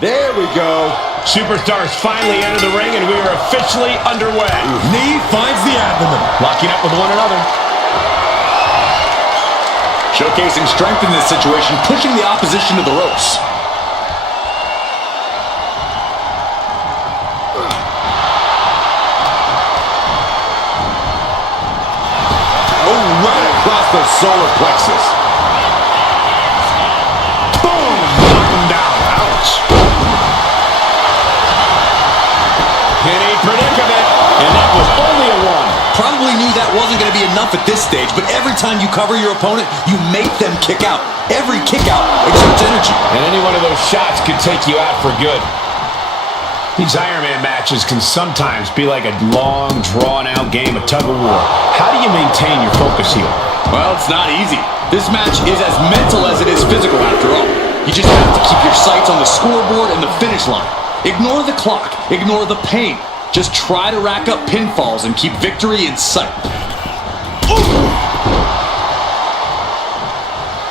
There we go. Superstars finally enter the ring, and we are officially underway. Knee finds the abdomen. Locking up with one another. Showcasing strength in this situation, pushing the opposition to the ropes. Oh, right across the solar plexus. Boom! Knock him down. Ouch. Penny predicament, and that was only a one. Probably knew that wasn't going to be enough at this stage, but every time you cover your opponent, you make them kick out. Every kick out exerts energy. And any one of those shots could take you out for good. These Iron Man matches can sometimes be like a long, drawn-out game of tug-of-war. How do you maintain your focus here? Well, it's not easy. This match is as mental as it is physical, after all. You just have to keep your sights on the scoreboard and the finish line. Ignore the clock. Ignore the pain. Just try to rack up pinfalls and keep victory in sight. Ooh.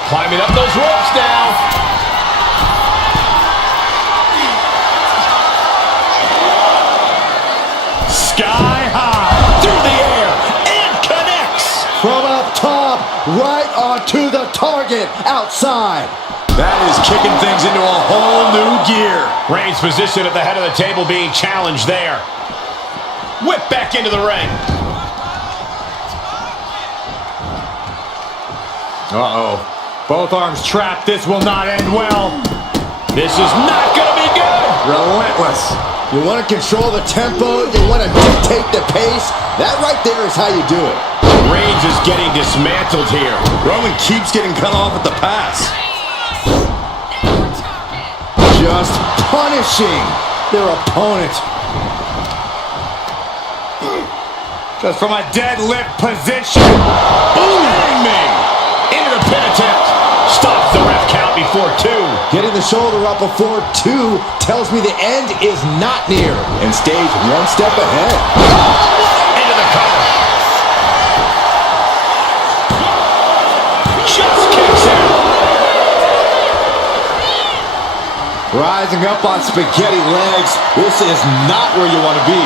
Climbing up those ropes now. Sky high. Through the air. And connects. From up top, right onto the target outside. That is kicking things into a whole new gear. Reigns' position at the head of the table being challenged there. Whip back into the ring. Uh-oh. Both arms trapped. This will not end well. This is not going to be good. Relentless. You want to control the tempo. You want to dictate the pace. That right there is how you do it. Reigns is getting dismantled here. Roman keeps getting cut off at the pass. Just punishing their opponent. Just from a deadlift position. Boom! Me. Into the pin attempt. Stops the ref count before two. Getting the shoulder up before two tells me the end is not near. And stays one step ahead. Into the cover. Just kicks out. Rising up on spaghetti legs. This is not where you want to be.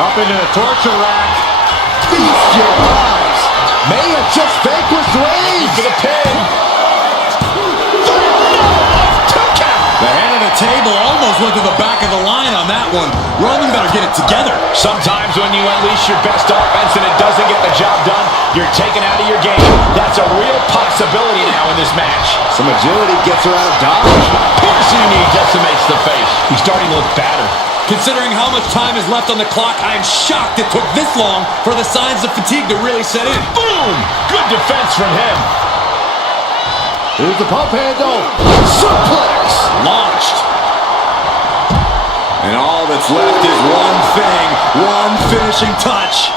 Up into the torture rack. Feast your eyes. May have just vanquished Reigns. For the pin. The hand of the table almost went to the back of the line on that one. Roman better get it together. Sometimes when you unleash your best offense and it doesn't get the job done, you're taken out of your game. That's a real possibility now in this match. Some agility gets her out of dodge. Piercing knee decimates the face. He's starting to look battered. Considering how much time is left on the clock, I am shocked it took this long for the signs of fatigue to really set in. Boom! Good defense from him. Here's the pump handle. Suplex. Launched. And all that's left is one thing, one finishing touch.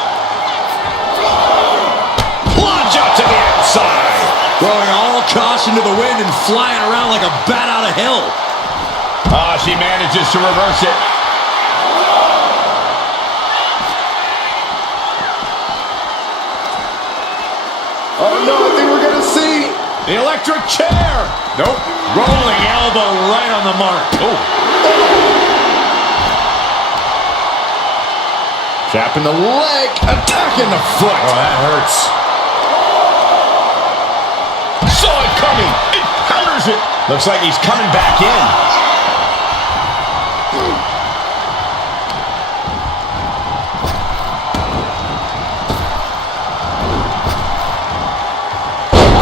Plunge out to the outside. Throwing all caution to the wind and flying around like a bat out of hell. She manages to reverse it. Oh no, I think we're gonna see the electric chair. Nope. Rolling elbow right on the mark. Oh. Trapping the leg, attacking the foot. Oh, that hurts. Saw it coming. It counters it. Looks like he's coming back in.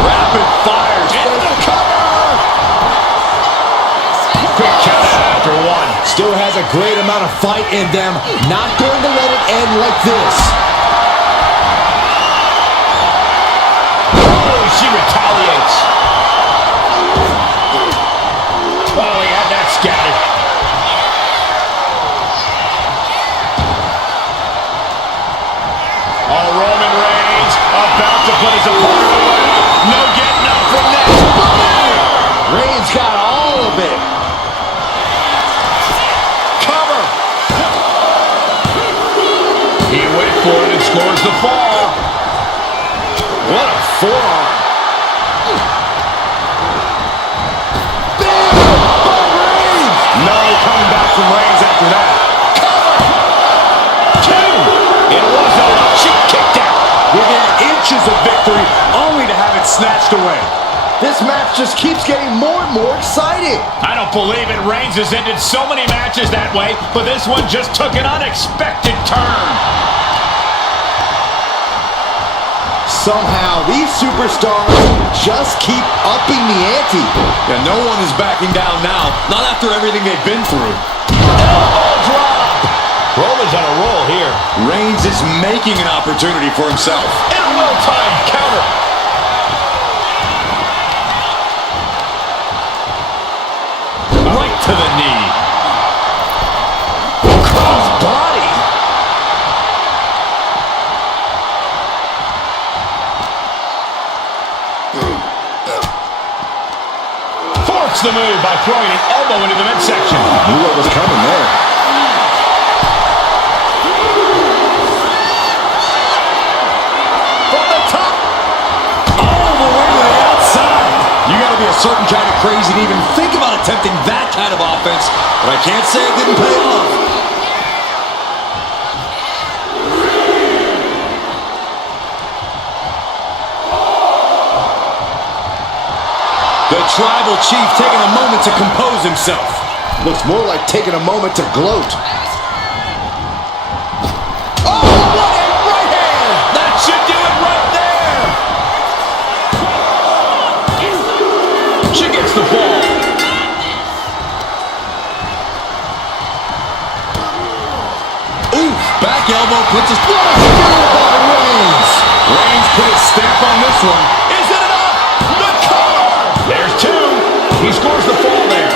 Rapid fires. Into the cover. Quick count after one. Still has a great amount of fight in them. Not going to let it end like this. Oh, she retaliates. Oh, he had that scattered. Oh, Roman Reigns about to put his opponent away. No getting up from that. Reigns got all of it. Cover. He went for it and scores the fall. What a forearm. from Reigns after that. Cover! Two! It wasn't enough. She kicked out. Within inches of victory, only to have it snatched away. This match just keeps getting more and more exciting. I don't believe it. Reigns has ended so many matches that way, but this one just took an unexpected turn. Somehow, these superstars just keep upping the ante. Yeah, no one is backing down now. Not after everything they've been through. Elbow drop. Roman's on a roll here. Reigns is making an opportunity for himself. And a well-timed counter. Right to the knee. Cross body. Forks the move by throwing an elbow into the midsection. Knew what was coming there. From the top. All the way to the outside. You got to be a certain kind of crazy to even think about attempting that kind of offense, but I can't say it didn't pay off. The tribal chief taking a moment to compose himself. Looks more like taking a moment to gloat. Oh, what a right hand! That should do it right there! She gets the ball. Oof, back elbow puts his... What a spear by Reigns! Reigns put his stamp on this one. Is it enough? The cover! There's two. He scores the fall there.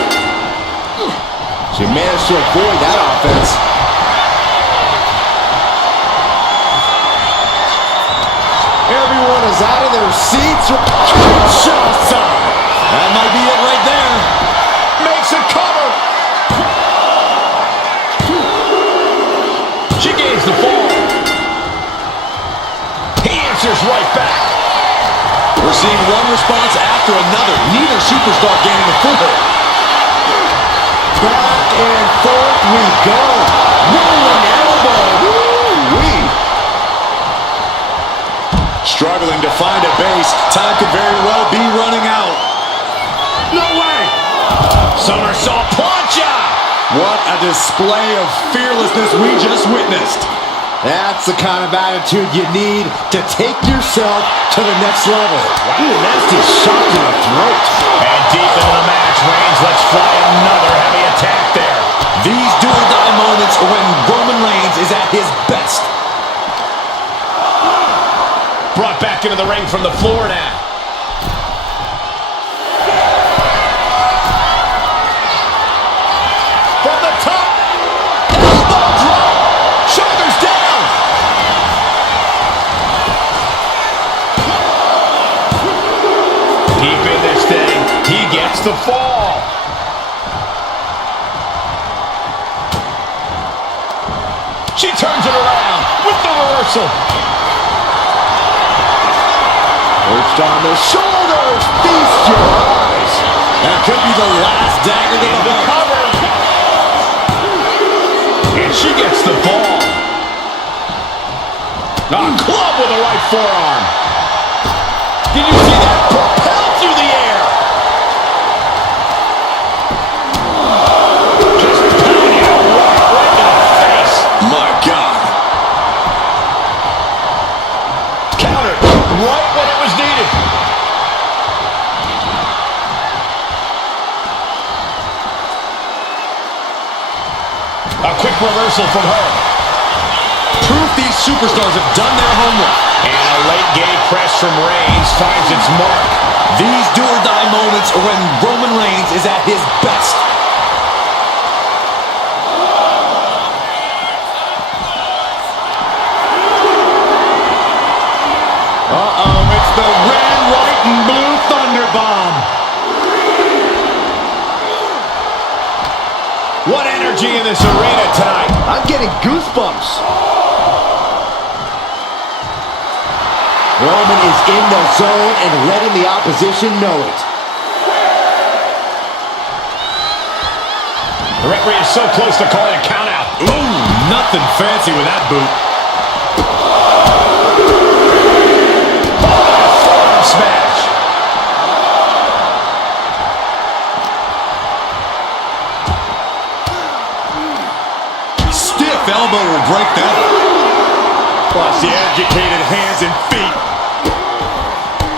She managed to avoid that offense. Everyone is out of their seats. That might be it right there. Makes a cover. She gains the fall. He answers right back. We're seeing one response after another. Neither superstar gaining a foothold. Back and forth we go. Rolling elbow. Woo-wee. Struggling to find a base. Time could very well be running out. No way. Somersault plancha. What a display of fearlessness we just witnessed. That's the kind of attitude you need to take yourself to the next level. Wow. Ooh, nasty shot to the throat. And deep into the match, Reigns lets fly another heavy attack there. These do-or-die moments are when Roman Reigns is at his best. Brought back into the ring from the floor now. From the top. Elbow drop. Shoulders down. Deep in this thing. He gets the fall. She turns it around with the reversal. Perched on the shoulders. Feast your eyes. That could be the last dagger to the heart. Cover. And she gets the ball. A club with a right forearm. Did you see that? Propelled through the air. Just pounding it right to the face. My God. Countered right when it was needed. A quick reversal from her. Proof these superstars have done their homework. And a late game press from Reigns finds its mark. These do-or-die moments are when Roman Reigns is at his best. Uh-oh, it's the red, white, and blue Thunder Bomb. What energy in this arena tonight. I'm getting goosebumps. Roman is in the zone and letting the opposition know it. The referee is so close to calling a count out. Ooh, nothing fancy with that boot. Forearm smash. Stiff elbow will break that. Plus the educated hands and feet.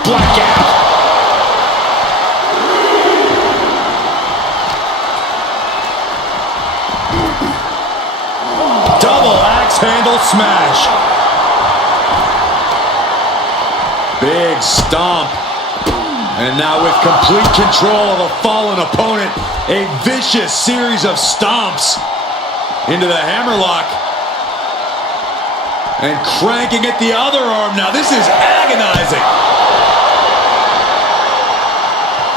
Blackout. Double axe handle smash. Big stomp. And now with complete control of a fallen opponent, a vicious series of stomps into the hammerlock. And cranking at the other arm now. This is agonizing.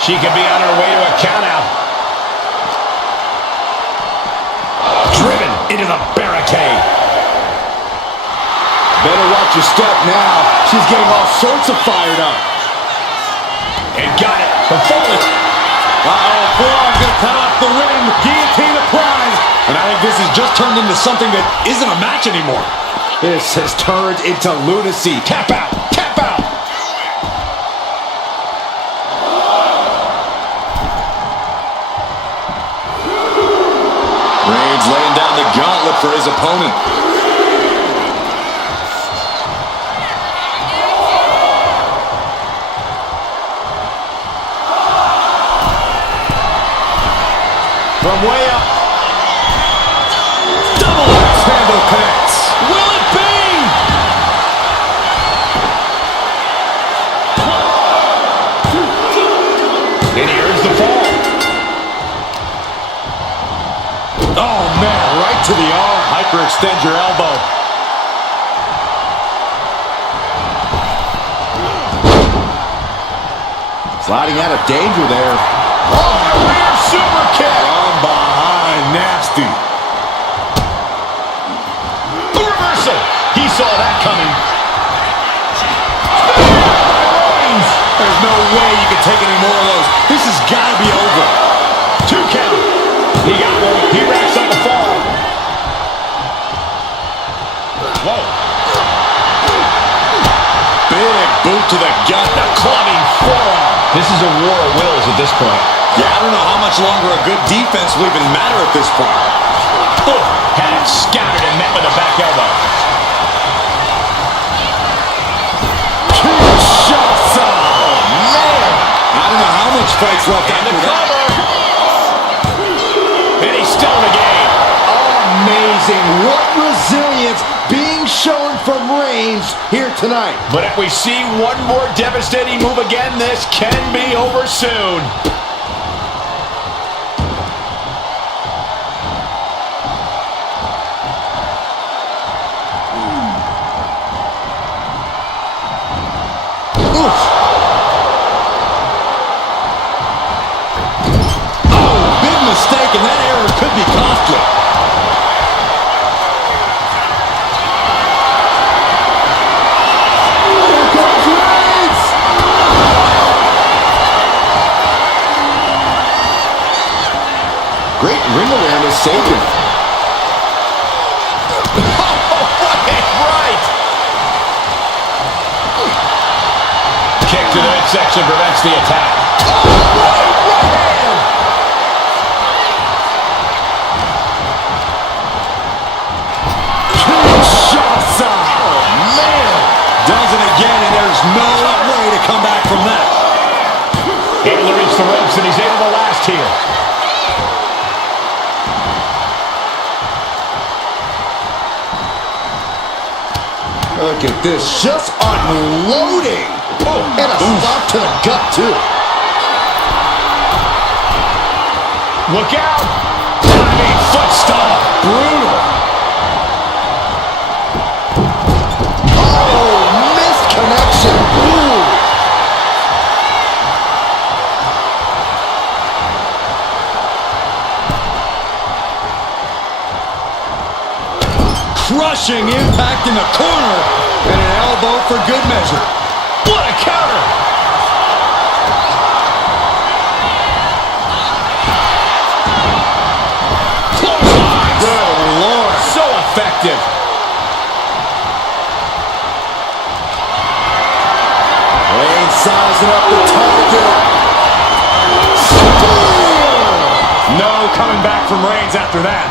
She could be on her way to a countout. Driven into the barricade. Better watch your step now. She's getting all sorts of fired up. And got it. The folded. Uh-oh, forearm's gonna cut off the ring. Guillotine applied. And I think this has just turned into something that isn't a match anymore. This has turned into lunacy. Tap out. Tap out. Reigns laying down the gauntlet for his opponent. From way up. Double axe handle connects. Will it be? And here's the fall. Oh, man, right to the arm. Hyperextend your elbow. Sliding out of danger there. Oh, rear super kick. From behind, nasty. Reversal. He saw that coming. There's no way you can take any more of those. This has got to be over. 2 count. He got one. He wraps up the fall. Whoa. Big boot to the gut. The clubbing forearm. This is a war of wills at this point. Yeah, I don't know how much longer a good defense will even matter at this point. Oh, had it scouted and met with a back elbow. Kinshasa! Man! I don't know how much fight's left after that. And he's still in the game. Amazing. What resilience being shown from Reigns here tonight. But if we see one more devastating move again, this can be over soon. Oof. Oh, big mistake, and that error could be costly. Great ring awareness saved him. Right. Kick to the midsection prevents the attack. Kinshasa! Oh, man! Does it again, and there's no way to come back from that. Able to reach the ropes, and he's able to last here. Look at this, just unloading. Oh, and a stop to the gut, too. Look out! Diving foot stomp. Brutal. Oh, missed connection. Ooh. Crushing impact in the corner, and an elbow for good measure. What a counter! effective. Reigns sizing up the target. No coming back from Reigns after that.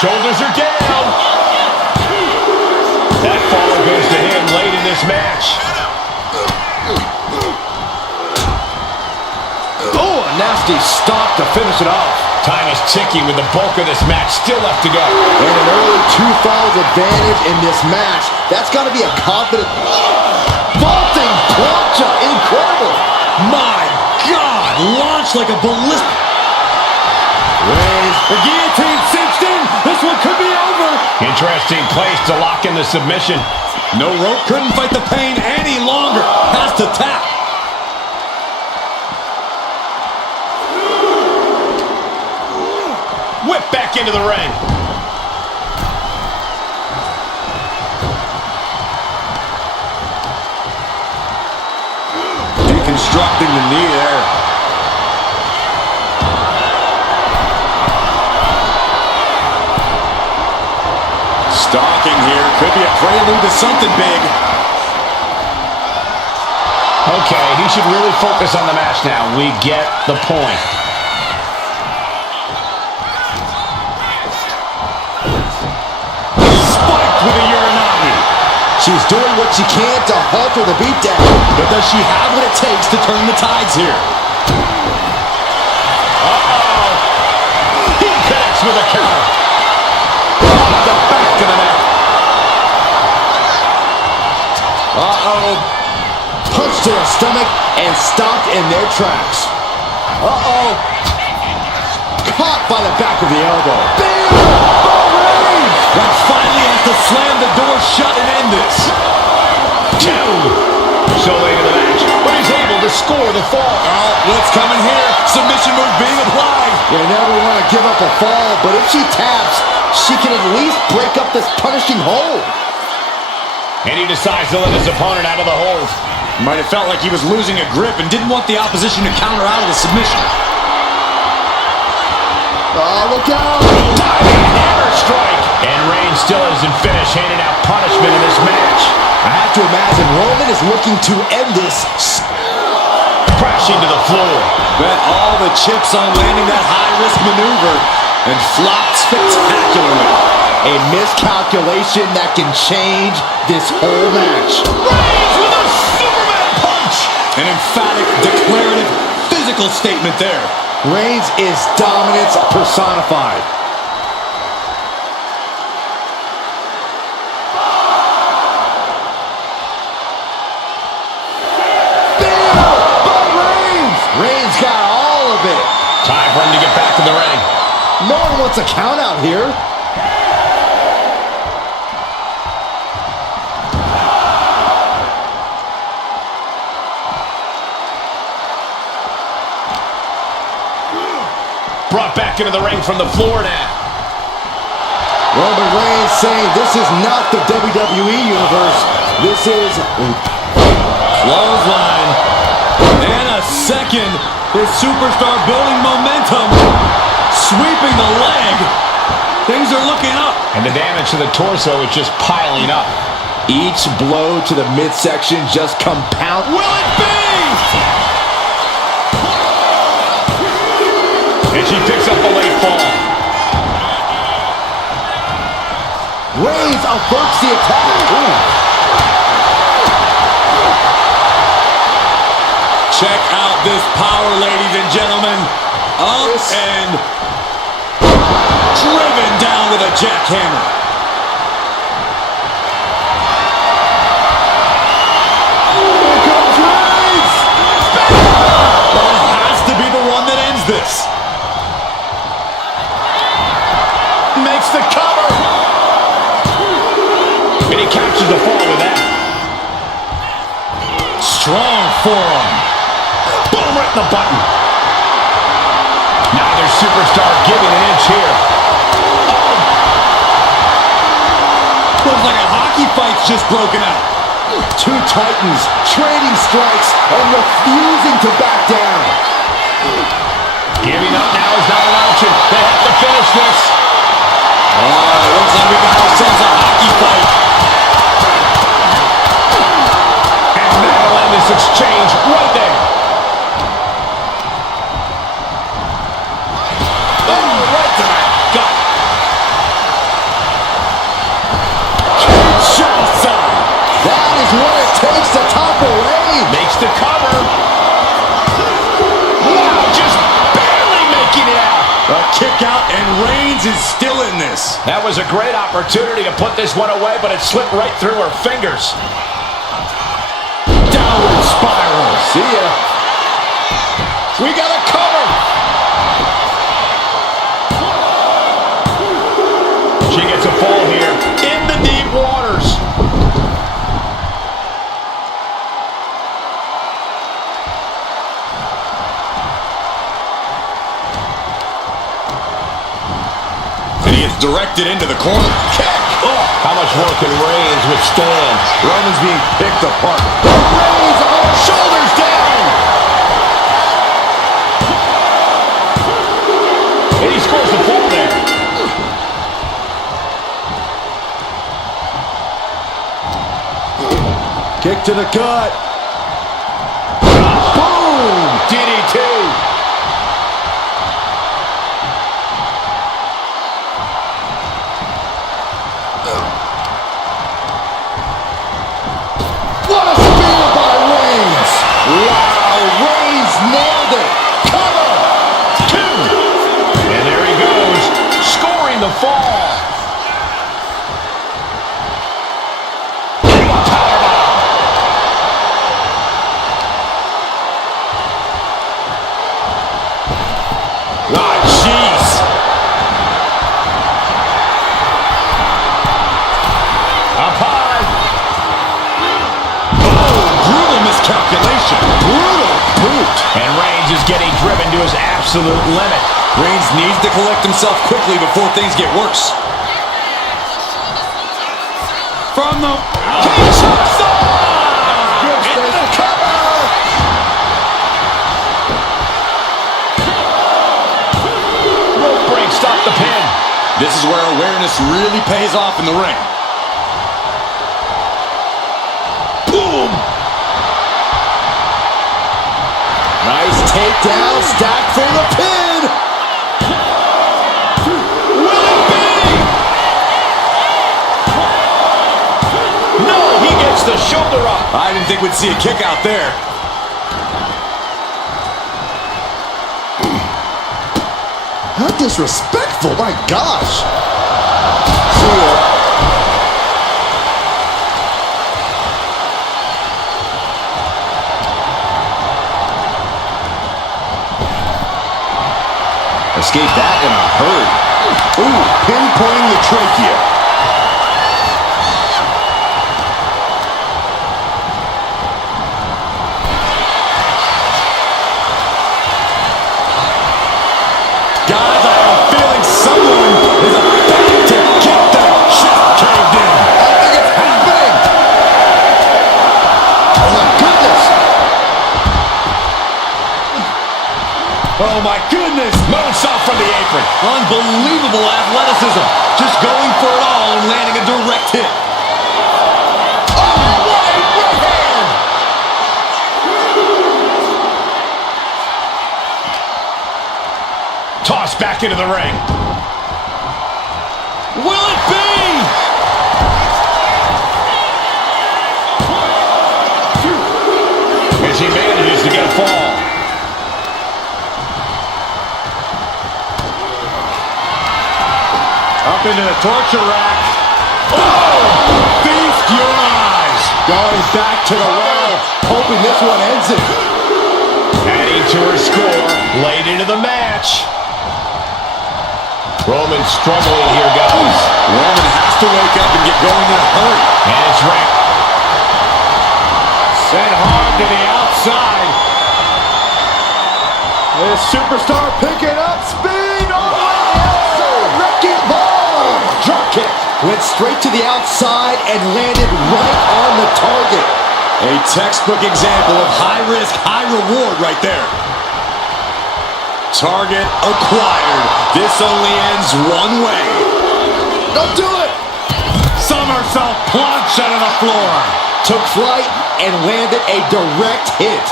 Shoulders are down. That fall goes to him late in this match. Oh, a nasty stop to finish it off. Time is ticking with the bulk of this match still left to go. And an early 2 falls advantage in this match. That's got to be a confident... Vaulting plancha, incredible. My God, launched like a ballistic. Reigns, The guillotine cinched in. This one could be over. Interesting place to lock in the submission. No rope, couldn't fight the pain any longer. Has to tap. Whip back into the ring. Deconstructing the knee there. Stalking here. Could be a prelude to something big. Okay, he should really focus on the match now. We get the point. Spiked with a Uranagi. she's doing what she can to halter the beatdown. But does she have what it takes to turn the tides here? Uh-oh. He connects with a counter. Off the back of the neck. Uh-oh. Punch to the stomach and stopped in their tracks. Uh-oh. Caught by the back of the elbow. Bam! That finally has to slam the door shut and end this. 2. So late in the match, but he's able to score the fall. Oh, what's coming here? Submission move being applied. You never want to give up a fall, but if she taps, she can at least break up this punishing hold. And he decides to let his opponent out of the hold. Might have felt like he was losing a grip and didn't want the opposition to counter out of the submission. Oh, look out! Diving hammer strike. And Reigns still isn't finished handing out punishment in this match. I have to imagine Roman is looking to end this. Crashing to the floor. Bet all the chips on landing that high-risk maneuver and flopped spectacularly. A miscalculation that can change this whole match. Reigns with a Superman punch. An emphatic, declarative, physical statement there. Reigns is dominance personified. Reigns got all of it. Time for him to get back to the ring. No one wants a count out here. Brought back into the ring from the floor now. Roman Reigns saying this is not the WWE Universe. This is... Clothesline. And a second. This superstar building momentum. Sweeping the leg. Things are looking up. And the damage to the torso is just piling up. Each blow to the midsection just compounds. Will it be? And she picks up the late fall. Reigns averts the attack. Ooh. Check out this power, ladies and gentlemen. Up and driven down with a jackhammer. Here comes Reigns. That has to be the one that ends this. Makes the cover. And he captures the fall with that. Strong forearm. Boom, right in the button. Neither superstar giving an inch here. Looks like a hockey fight's just broken out. Two titans trading strikes and refusing to back down. Giving up now is not an option. They have to finish this. Looks like we got ourselves a hockey fight. And that'll end this exchange right there. Oh, right to the gut. Kinshasa. That is what it takes to topple Reigns. Makes the cover. Wow, just barely making it out. A kick out, and Reigns is still in this. That was a great opportunity to put this one away, but it slipped right through her fingers. Downward spiral. See ya. We got a cover. She gets a fall here in the deep waters. And he gets directed into the corner. Oh, how much more can Reigns withstand? Roman's being picked apart. Reigns on shoulders down. And he scores the fall there. Kick to the gut. Boom! DDT. What a spear by Reigns. Wow, Reigns nailed it. Cover. Two. And there he goes, scoring the fall. Ah, jeez. Up high. Oh, brutal miscalculation. Brutal boot. And Reigns is getting driven to his absolute limit. Reigns needs to collect himself quickly before things get worse. From the... Kinshasa! Into the cover. Rope break, stop the pin. This is where awareness really pays off in the ring. Boom! Nice takedown, stack for the pin. Will it be? No, he gets the shoulder up. I didn't think we'd see a kick out there. How disrespectful, my gosh. See ya. Escape that in a hurry. Ooh, pinpointing the trachea. Guys, I have a feeling someone is about to get their chest caved in. I think it's happening. Oh my goodness. Oh my goodness. Moonsault from the apron. Unbelievable athleticism. Just going for it all and landing a direct hit. Oh, what a right hand. Tossed back into the ring. Will it be? As he manages to get a fall. Up into the torture rack. Oh! Feast your eyes. Going back to the well, hoping this one ends it. Adding to her score, late into the match. Roman struggling here, guys. Roman has to wake up and get going in a hurry. And it's right. Sent hard to the outside. This superstar picking up speed all the way to the outside. Wrecking ball. Drop kick. Went straight to the outside and landed right on the target. A textbook example of high risk, high reward right there. Target acquired. This only ends one way. Don't do it! Somersault plunge out of the floor. Took flight and landed a direct hit.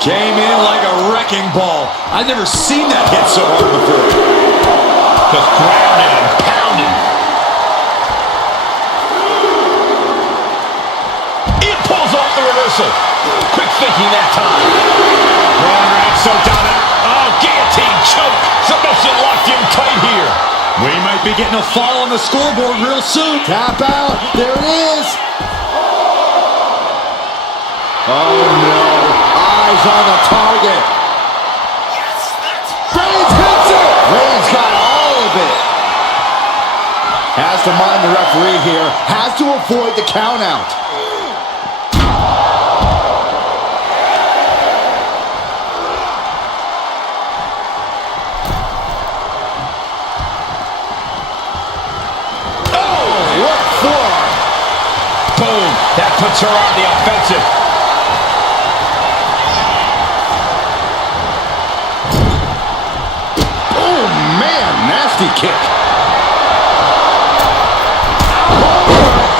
Came in like a wrecking ball. I've never seen that hit so hard before. Just grounded and pounded. It pulls off the reversal. Quick thinking that time. Roman Reigns so dominant. Oh, guillotine choke. Submission locked in tight here. We might be getting a fall on the scoreboard real soon. Tap out. There it is. Oh, no. Eyes on the target. Reigns hits it. Reigns got all of it. Has to mind the referee here. Has to avoid the count out. Boom. That puts her on the offensive. Oh, man. Nasty kick.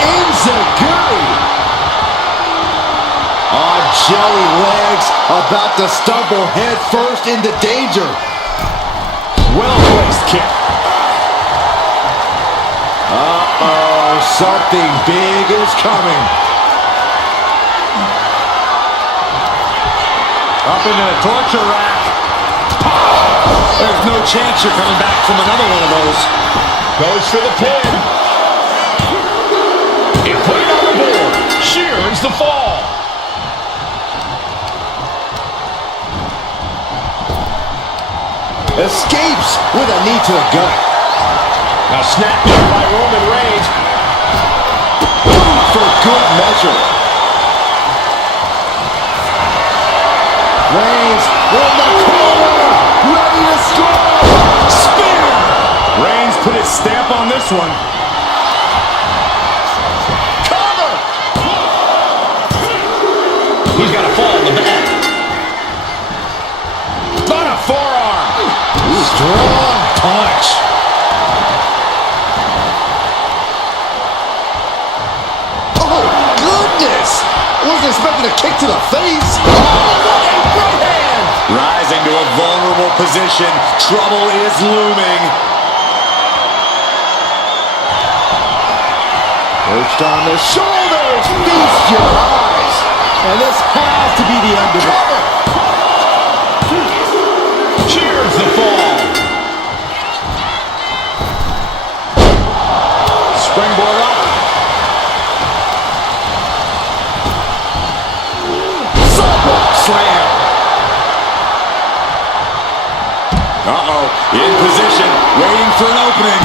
Enziguri. Oh, jelly legs. About to stumble head first into danger. Well-placed kick. Uh-oh, something big is coming. Up into the torture rack. There's no chance you're coming back from another one of those. Goes for the pin. It put it on the board. She earns the fall. Escapes with a knee to the gut. Now snap back by Roman Reigns. For good measure. Reigns in the corner. Ready to score. Spear! Reigns put his stamp on this one. Cover. He's got a fall in the back. On a forearm. Strong punch. Wasn't expecting a kick to the face. Oh, what a right hand! Rising to a vulnerable position. Trouble is looming. Perched on the shoulders. Feast your eyes. And this has to be the end of it. Cheers the fall. Springboard up. Slam. Uh-oh. In position. Waiting for an opening.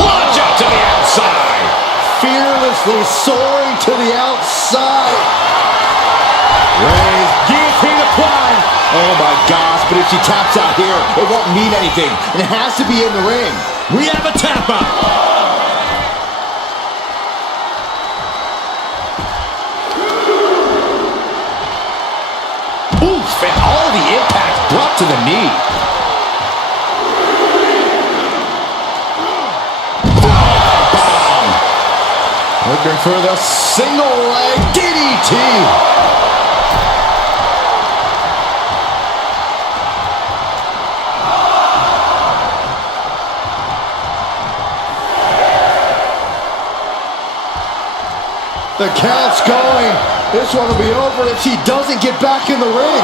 Plunge out to the outside. Fearlessly soaring to the outside. Reigns. Guillotine applied. Oh my gosh, but if she taps out here, it won't mean anything. And it has to be in the ring. We have a tap out. And all the impact brought to the knee. Bomb. Looking for the single leg DDT. The count's going. This one will be over if she doesn't get back in the ring.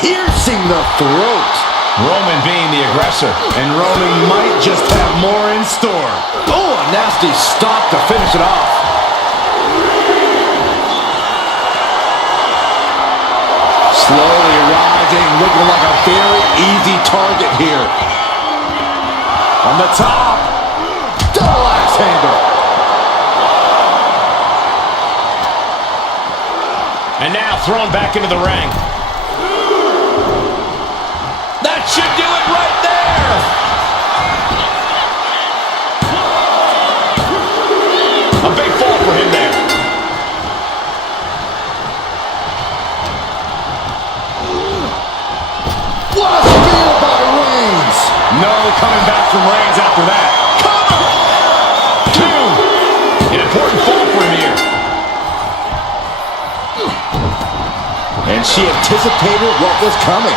Piercing the throat. Roman being the aggressor. And Roman might just have more in store. Oh, a nasty stop to finish it off. Slowly rising, looking like a very easy target here. On the top. Double axe handle. And now thrown back into the ring. That should do it right there. A big fall for him there. What a spear by Reigns. No coming back from Reigns after that. Cover! 2. An important fall for him here. And she anticipated what was coming.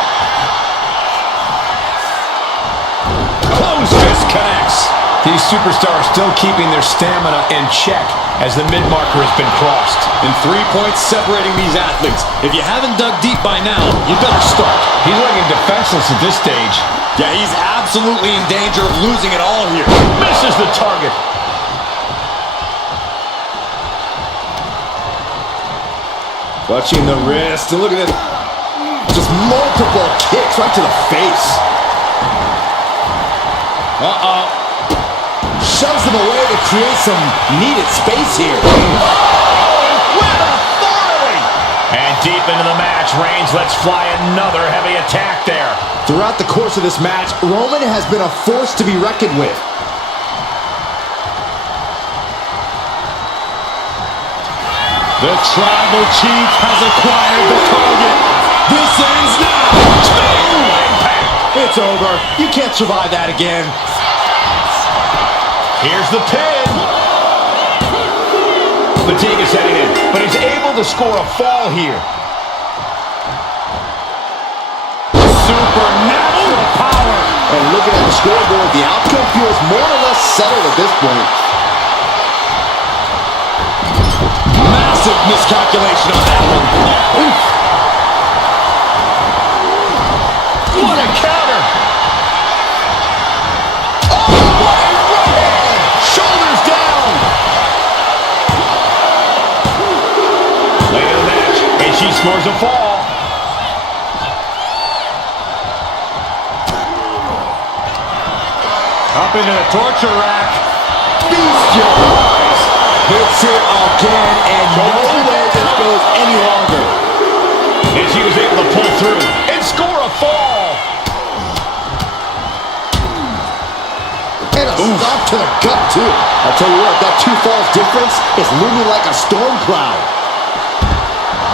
Close fist connects. These superstars still keeping their stamina in check as the mid-marker has been crossed. And 3 points separating these athletes. If you haven't dug deep by now, you better start. He's looking defenseless at this stage. Yeah, he's absolutely in danger of losing it all here. Misses the target. Clutching the wrist, and look at it. Just multiple kicks right to the face. Shoves him away to create some needed space here. With authority! And deep into the match, Reigns lets fly another heavy attack there. Throughout the course of this match, Roman has been a force to be reckoned with. The tribal chief has acquired the target. This ends now. It's over. You can't survive that again. Here's the pin. Fatigue is setting in, but he's able to score a fall here. Supernatural power. And looking at the scoreboard, the outcome feels more or less settled at this point. Massive miscalculation on that one. Oof. What a counter. She scores a fall. Up into the torture rack. Bestialized. Hits it again, and no way this goes any longer. And she was able to pull through and score a fall. And a stop to the gut, too. I'll tell you what, that 2 falls difference is looming like a storm cloud.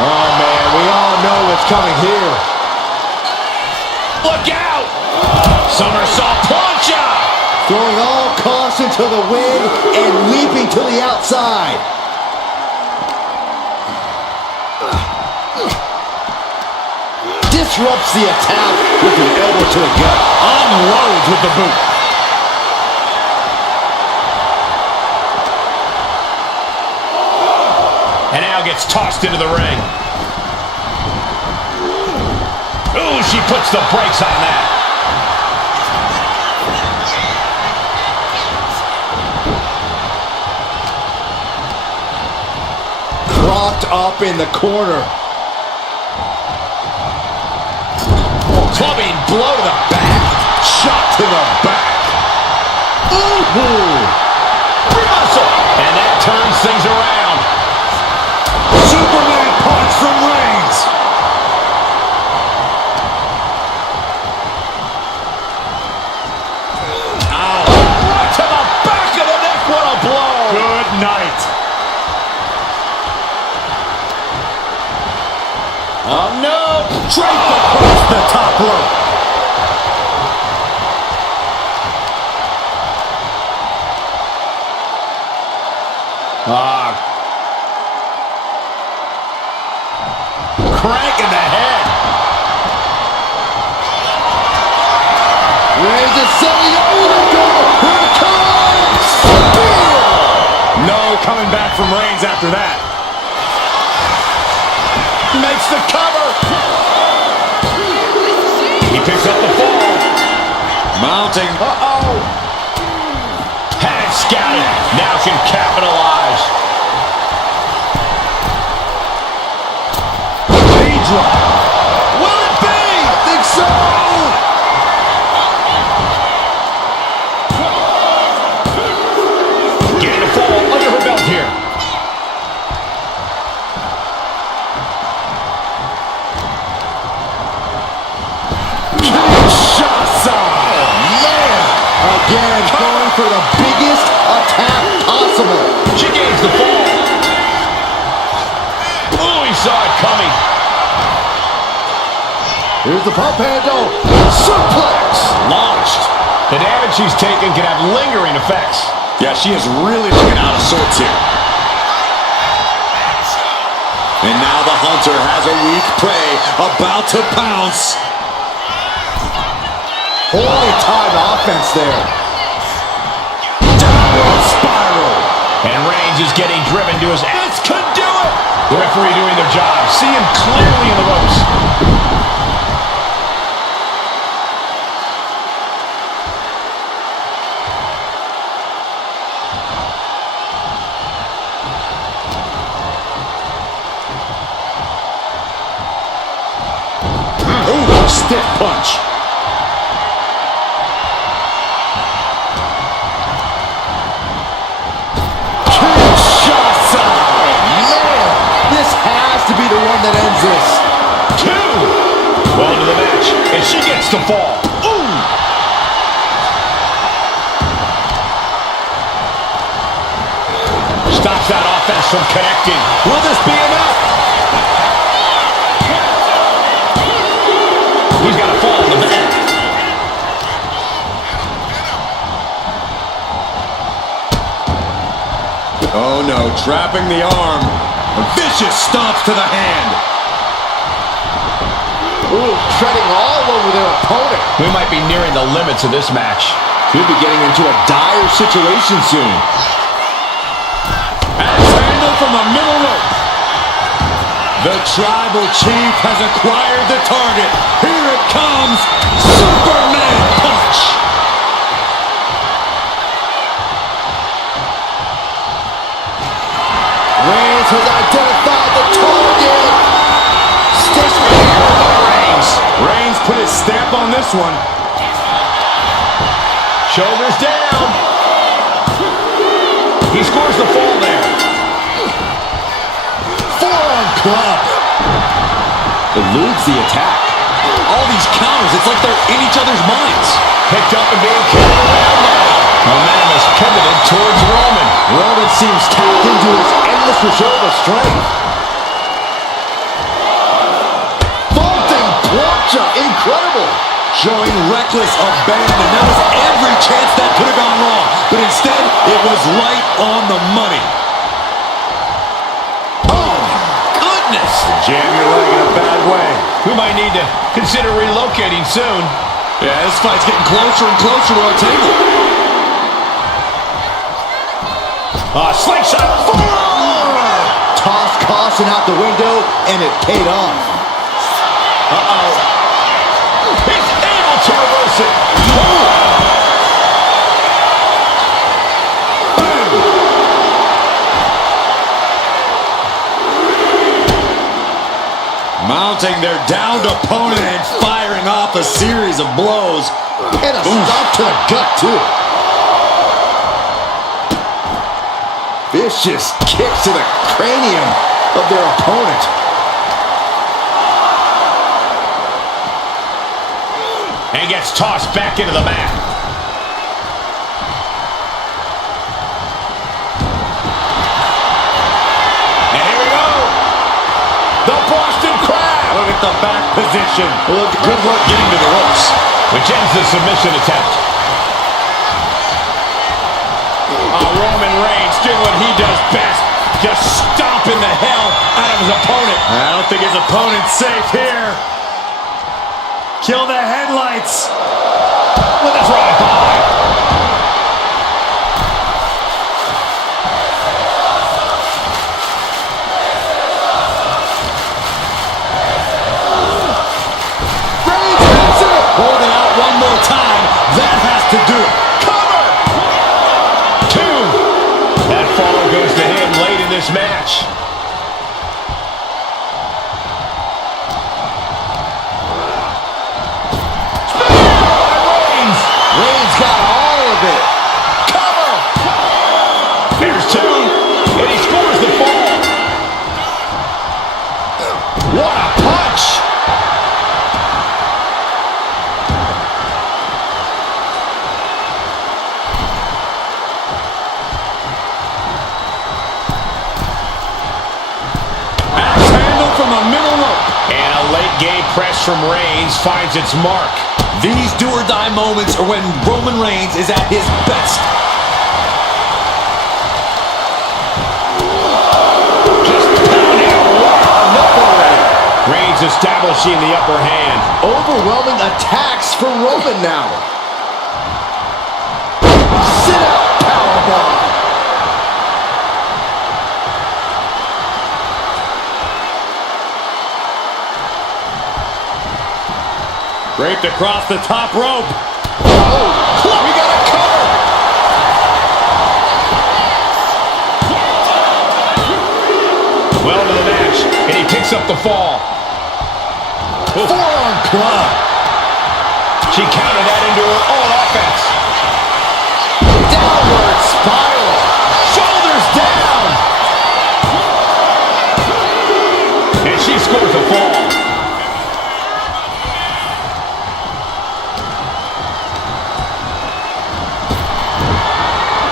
Oh, man, we all know what's coming here. Look out! Somersault plancha! Throwing all caution to the wind and leaping to the outside. Disrupts the attack with an elbow to the gut. Unloads with the boot. And now gets tossed into the ring. Ooh, she puts the brakes on that. Propped up in the corner. Clubbing blow to the back. Shot to the back. Ooh. Reversal. And that turns things around. Superman punch from Reigns. Ow. Right to the back of the neck. What a blow. Good night. Oh, no. Draped across the top rope. Crank in the head. Reigns is setting up for the goal. Here it comes. Spear. No coming back from Reigns after that. Makes the cover. He picks up the fall. Mounting. Uh-oh. Had it scouted. Now can capitalize. Will it be? I think so. Getting a fall under her belt here. Kinshasa. Man. Again, going for the biggest attack possible. She gains the fall. Oh, he saw it coming. Here's the pump handle. Suplex. Launched. The damage she's taken can have lingering effects. Yeah, she is really looking out of sorts here. And now the hunter has a weak prey about to pounce. Holy time offense there. Downward spiral. And Reigns is getting driven to his... This could do it! The referee doing their job. See him clearly in the ropes. Ooh, stiff punch. To be the one that ends this. 2. Well into the match, and she gets to fall. Ooh! Stops that offense from connecting. Will this be enough? He's got to fall in the back. Oh no, trapping the arm. A vicious stomps to the hand. Ooh, treading all over their opponent. We might be nearing the limits of this match. Could be getting into a dire situation soon. Axe handle from the middle rope. The tribal chief has acquired the target. Here it comes. Superman punch. Reigns has identified the target. Sticks with the arm by Reigns. Reigns put his stamp on this one. Shoulders down. He scores the fall there. Forearm club. Eludes the attack. All these counters, it's like they're in each other's minds. Picked up and being carried around now. Momentum is pivoted towards Roman. Roman seems tapped into his endless reserve of strength. Vaulting plancha, incredible. Showing reckless abandon. That was every chance that could have gone wrong. But instead, it was right on the money. Oh, goodness. Jam your leg in a bad way. We might need to consider relocating soon. Yeah, this fight's getting closer and closer to our table. Slingshot. Toss caution out the window, and it paid off. Uh-oh. He's able to reverse it. Mounting their downed opponent and firing off a series of blows. And a stop to the gut, too. Vicious kicks to the cranium of their opponent. And gets tossed back into the mat. And here we go. The Boston Crab. Look at the back position. Good work getting to the ropes. Which ends the submission attempt. Roman Reigns doing what he does best. Just stomping the hell out of his opponent. I don't think his opponent's safe here. Kill the headlights. With his right by. Reigns hits it. Hold it out one more time. That has to do it. Cover. 2. That follow goes to him late in this match. Reigns got all of it. Cover. There's 2. And he scores the fall. What a punch. Axe handle from the middle rope. And a late game press from Reigns finds its mark. These do-or-die moments are when Roman Reigns is at his best. Just pounding enough already. Reigns establishing the upper hand. Overwhelming attacks for Roman now. Sit-out powerbomb. Draped across the top rope. Oh, we got a cover. Well into the match, and he picks up the fall. Forearm club. She countered that into her own offense. Downward spiral. Shoulders down. And she scores a fall.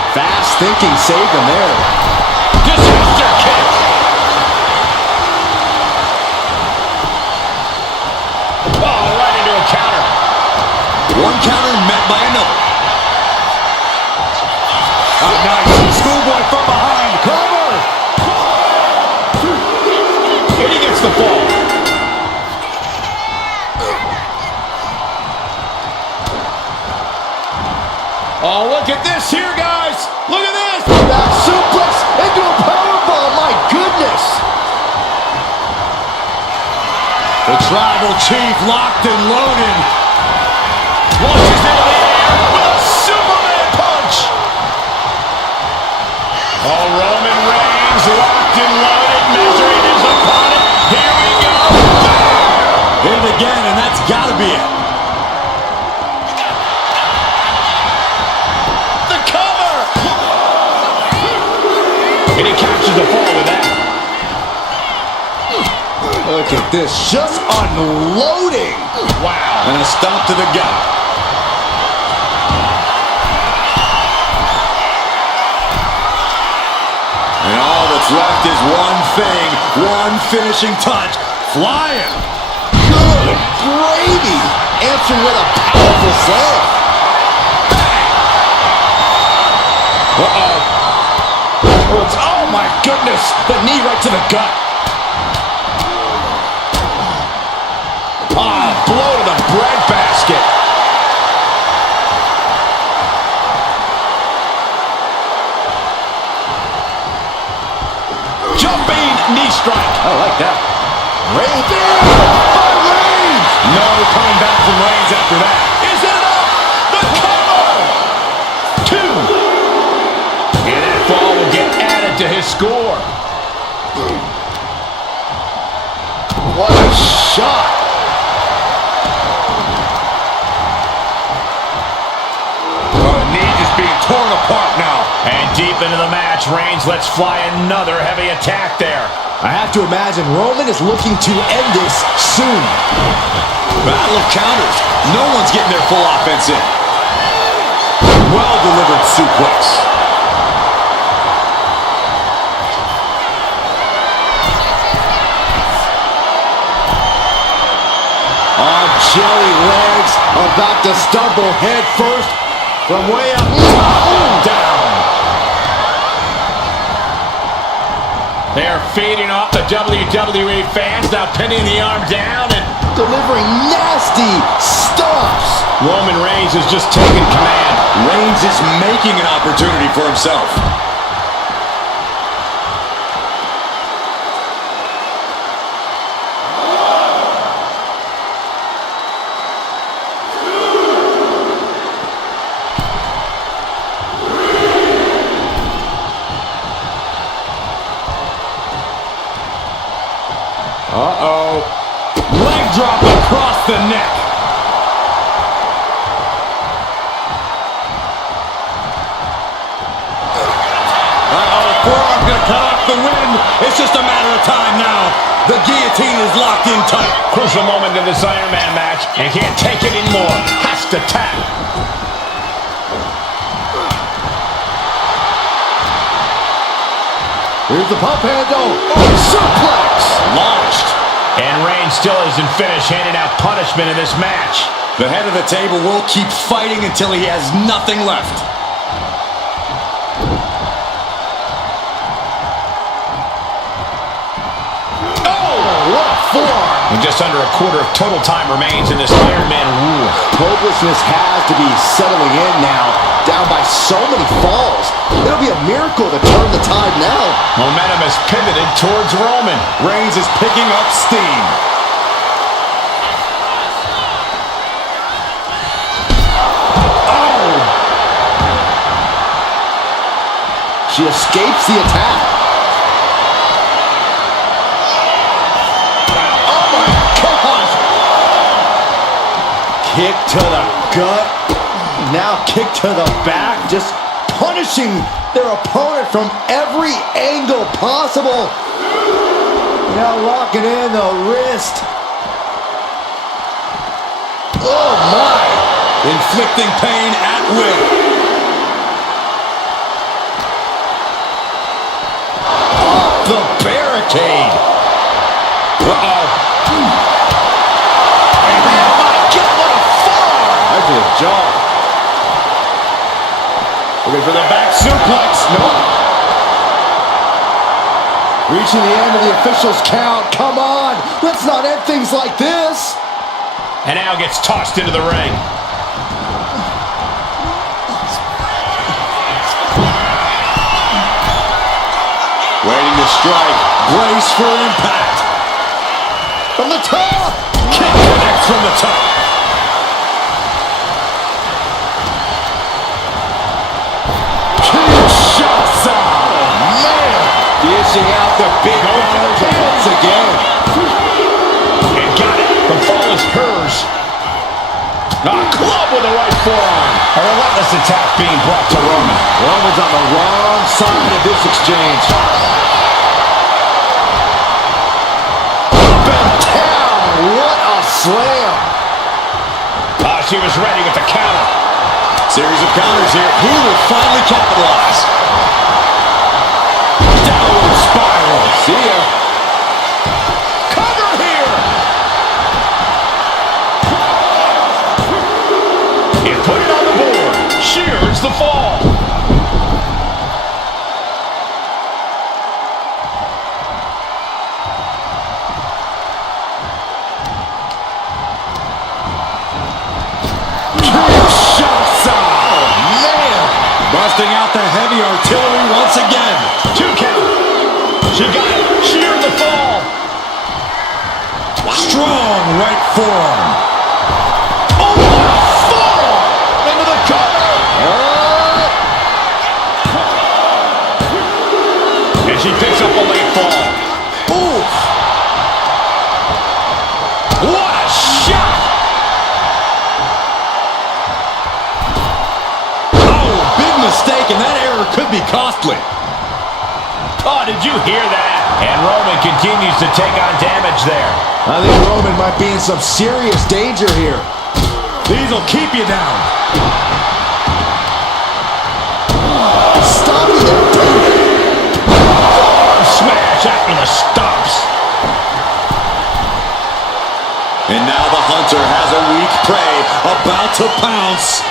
Fast thinking saved him there. Disaster kick. Oh, right into a counter. One counter met by another. Oh, nice. Schoolboy from behind. Cover. And he gets the fall. Oh, look at this here, guys. Look at this. Back suplex into a powerbomb. My goodness. The Tribal Chief locked and loaded. Launches into the air with a Superman punch. Oh, Roman Reigns locked and loaded, measuring his opponent. Here we go. Hit it again, and that's got to be it. The cover. And he captures the fall with that. Look at this. Just unloading. Wow. And a stomp to the gut. And all that's left is one thing, one finishing touch. Flying. Good gravy. Answering with a powerful slam. Uh-oh. Oh, my goodness. The knee right to the gut. Ah, blow to the breadbasket. Jumping knee strike. I like that. Reigns there. By Reigns. No coming back from Reigns after that. Is it enough? The cover. 2. And that fall will get added to his score. What a shot. Knee just being torn apart now. And deep into the match, Reigns lets fly another heavy attack there. I have to imagine Roman is looking to end this soon. Battle of counters. No one's getting their full offense in. Well-delivered suplex. On jelly legs, about to stumble head first from way up. Down. They are feeding off the WWE fans, now pinning the arm down and delivering nasty stomps. Roman Reigns is just taking command. Reigns is making an opportunity for himself. Uh-oh. Leg drop across the neck. Uh-oh, forearm gonna cut off the wind. It's just a matter of time now. The guillotine is locked in tight. Crucial moment in this Iron Man match and can't take it anymore. Has to tap. Here's the pump handle. Oh, suplex. Launched. And Reigns still isn't finished handing out punishment in this match. The head of the table will keep fighting until he has nothing left. And just under a quarter of total time remains in this Iron Man rule. Hopelessness has to be settling in now, down by so many falls. It'll be a miracle to turn the tide now. Momentum has pivoted towards Roman. Reigns is picking up steam. Oh! She escapes the attack. Kick to the gut, now kick to the back, just punishing their opponent from every angle possible. Now locking in the wrist. Oh my! Inflicting pain at will. Off the barricade. Uh-oh. To the jaw. Looking for the back suplex. Nope. Reaching the end of the official's count. Come on. Let's not end things like this. And now gets tossed into the ring. Waiting to strike. Brace for impact. From the top. Kick connects from the top. Dishing out the big guns once again. And got it. The fall is hers. A club with the right forearm. A relentless attack being brought to Roman. Roman's on the wrong side of this exchange. Up and down. What a slam. She was ready with the counter. Series of counters here. He will finally capitalize. Downward spiral. See ya. Cover here. He put it on the board. Shears the fall. Busting out the heavy artillery once again. 2 count. She got it. Shear the fall. Strong right forearm. Oh, forearm. Into the cover. And she picks up a late fall. Oof. What a shot. Mistake, and that error could be costly. Oh, did you hear that? And Roman continues to take on damage there. I think Roman might be in some serious danger here. These will keep you down. Stop it. Arm smash after the stops. And now the Hunter has a weak prey about to pounce.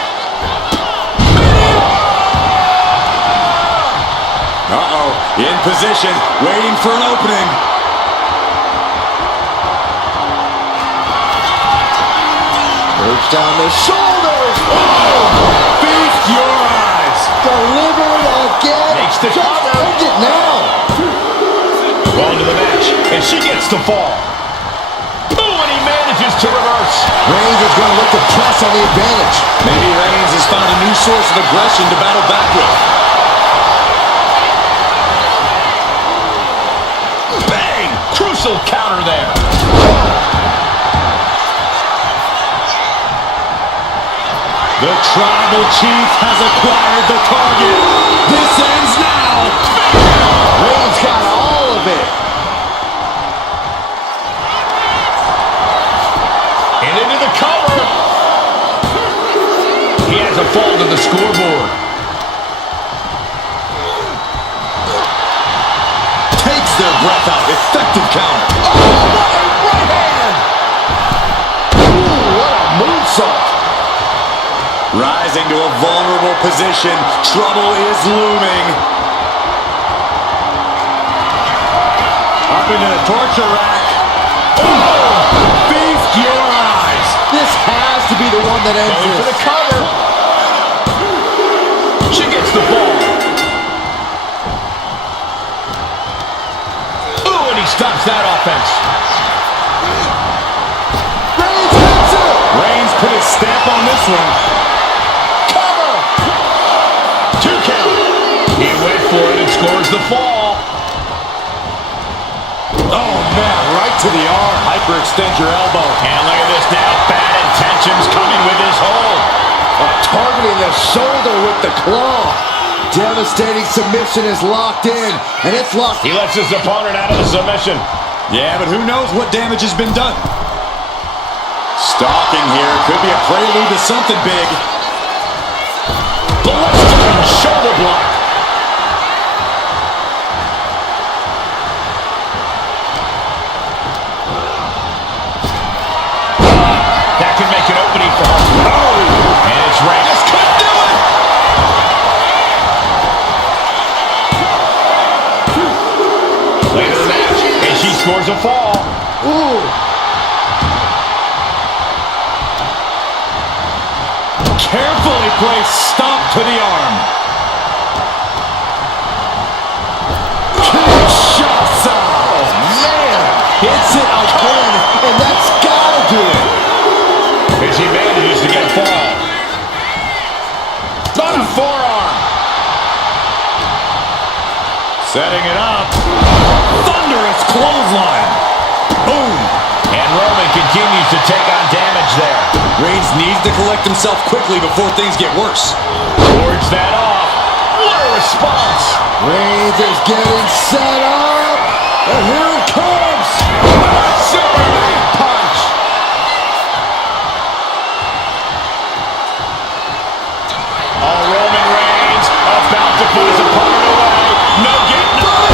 Uh-oh, in position, waiting for an opening. Perched on the shoulders. Oh, feast your eyes. Delivered again. Makes the Just cover. end it now. Going to the match, and she gets the fall. Oh, and he manages to reverse. Reigns is going to look to press on the advantage. Maybe Reigns has found a new source of aggression to battle back with. Bang! Crucial counter there. The Tribal Chief has acquired the target. This ends now. Reigns got all of it. And into the cover. He has a fall to the scoreboard. Takes their breath out. Effective counter. Oh, what a right hand. Ooh, what a moonsault. Rising to a vulnerable position. Trouble is looming. Up into the torture rack. Oh! Feast your eyes. This has to be the one that ends Going this. for the cover. She gets the ball. Ooh, and he stops that offense. Reigns hits it. Reigns put his stamp on this one. Cover. 2 count. He went for it and scores the fall. Oh, man, right to the arm. Hyperextend your elbow. And look at this now. Bad intentions coming with his hold. Targeting the shoulder with the claw. Devastating submission is locked in, and it's locked. He lets his opponent out of the submission. Yeah, but who knows what damage has been done. Stalking here could be a prelude to something big. The left shoulder block. That could make an opening for her. Oh, and it's right. This could do it! Later in the match, and she scores a fall. Ooh. Carefully placed stomp to the arm. Kinshasa. Oh, man. Hits it again, and that's got to do it. As he manages to get a fall. On a forearm. Setting it up. Thunderous clothesline. Boom. And Roman continues to take on damage there. Reigns needs to collect himself quickly before things get worse. Wards that off. What a response. Reigns is getting set up, and here it comes. Superman punch. Oh, Roman Reigns about to put his opponent away. No getting up.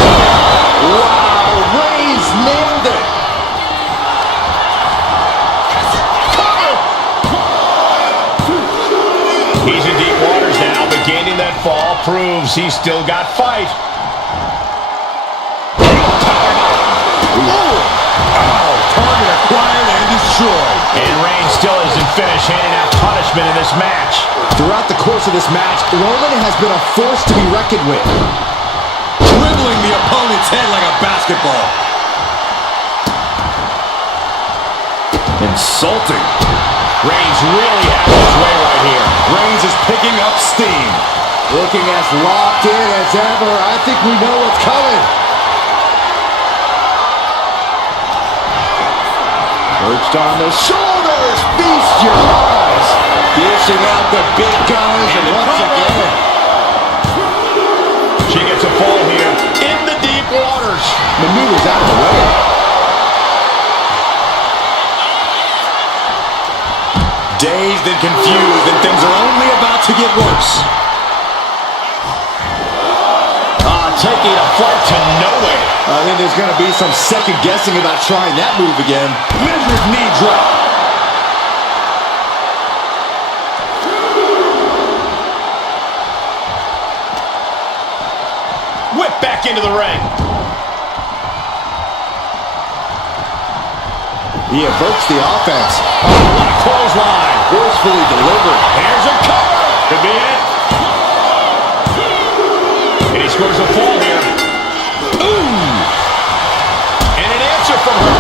Wow, Reigns nailed it. He's in deep waters now, but gaining that fall proves he's still got fight. Target acquired and destroyed. And Reigns still isn't finished handing out punishment in this match. Throughout the course of this match, Roman has been a force to be reckoned with. Dribbling the opponent's head like a basketball. Insulting. Reigns really has his way right here. Reigns is picking up steam. Looking as locked in as ever. I think we know what's coming. Perched on the shoulders. Feast your eyes. Dishing out the big guns, and once again. She gets a fall here in the deep waters. Maneuvers out of the way. Dazed and confused, and things are only about to get worse. Taking a flight to nowhere. I think there's going to be some second guessing about trying that move again. Measured knee drop. Whip back into the ring. He averts the offense. What a clothesline. Forcefully delivered. Here's a cover. Could be it. And he scores a fall here. Ooh. And an answer from her.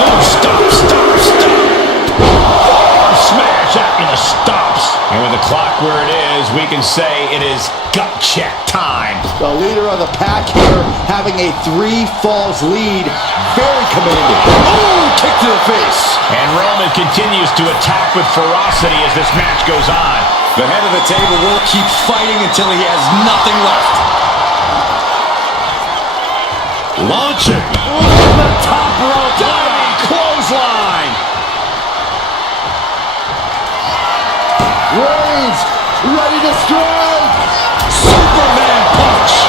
Oh, stop. Forearm smash after the stops. And with the clock where it is, we can say it is gut check time. The leader of the pack here having a 3 falls lead. Very commanding. Ooh, kick to the face. And Roman continues to attack with ferocity as this match goes on. The head of the table will keep fighting until he has nothing left. Launching. Ooh, the top rope. Diving clothesline. Reigns ready to strike. Superman punch.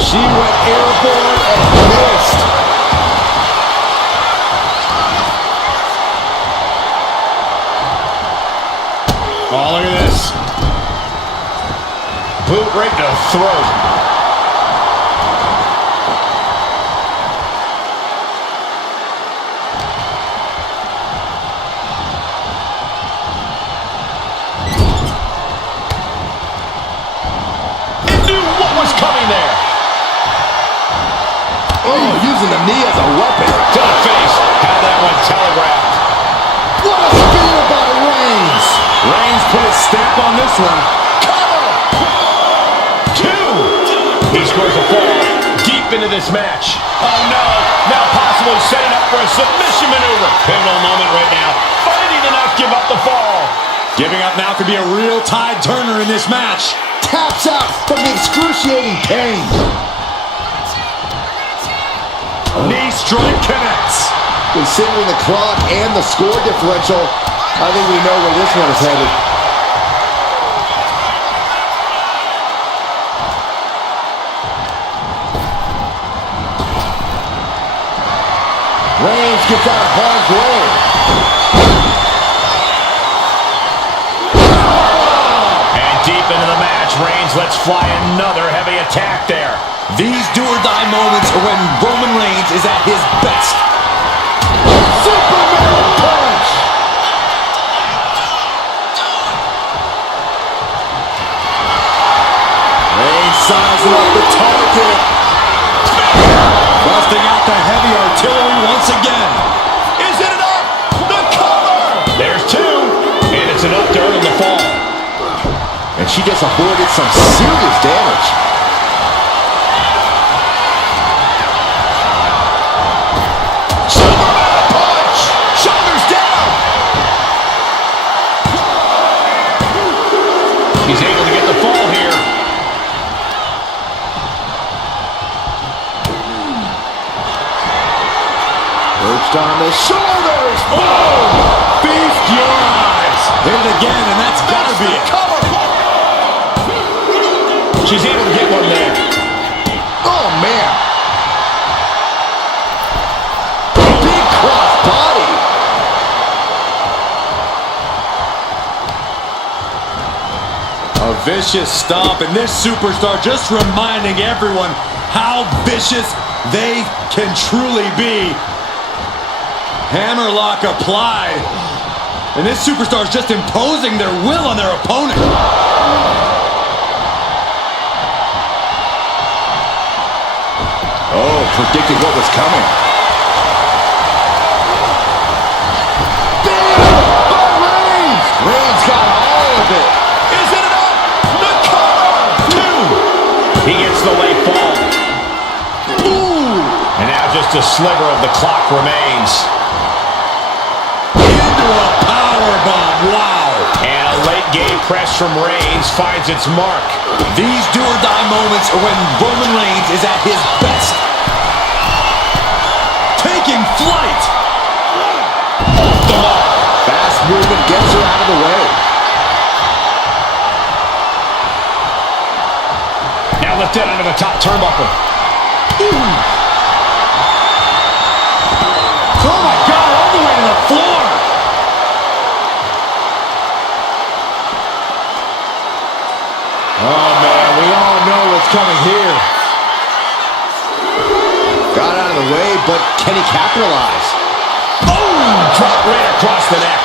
She went airborne and missed. Oh, look at this. Boot right to the throat. Knew what was coming there. Oh, using the knee as a weapon. To the face. Had that one telegraphed. What a spear by Reigns. Reigns put his stamp on this one. Two. He scores a fall deep into this match. Oh, no. Now possibly setting up for a submission maneuver. Pivotal moment right now. Fighting to not give up the fall. Giving up now could be a real tide turner in this match. Taps out from the excruciating pain. Knee strike connects. Considering the clock and the score differential, I think we know where this one is headed. Reigns gets out of harm's way. And deep into the match, Reigns lets fly another heavy attack there. These do-or-die moments are when Roman Reigns is at his best. Superman punch! Reigns sizing up the target. Busting out the heavy artillery once again. Is it enough? The cover! There's two, and it's enough to earn the fall. And she just avoided some serious damage. Superman punch! Shoulders down! She's able to get the fall here. Perched on the shoulders. Boom! Feast your eyes. Hit it again, and that's gotta be it. She's able to get one there. Oh, man. Big cross body. A vicious stomp, and this superstar just reminding everyone how vicious they can truly be. Hammerlock applied. And this superstar is just imposing their will on their opponent. Oh, predicted what was coming. Damn! By Reigns! Reigns got all of it. Is it enough? The cover! Two! He gets the late fall. Ooh! And now just a sliver of the clock remains. Into a powerbomb, wow. And a late game press from Reigns finds its mark. These do-or-die moments are when Roman Reigns is at his best. Taking flight. Off the mark. Fast movement gets her out of the way. Now lifted onto the top turnbuckle. Ooh. Oh my God, all the way to the floor. Oh, man, we all know what's coming here. Got out of the way, but can he capitalize? Oh! Drop right across the neck.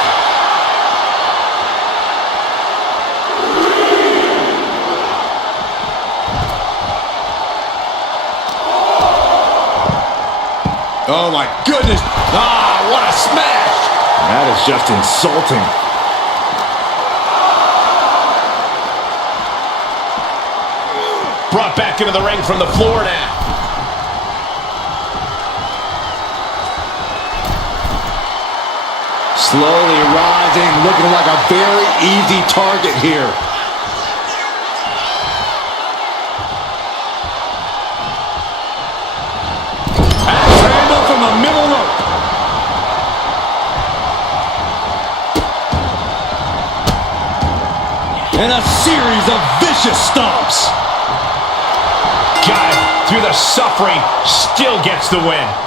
Oh my goodness. Ah, what a smash. That is just insulting. Brought back into the ring from the floor now. Slowly rising, looking like a very easy target here. Axe handle from the middle rope. And a series of vicious stomps. Got it. through the suffering, still gets the win.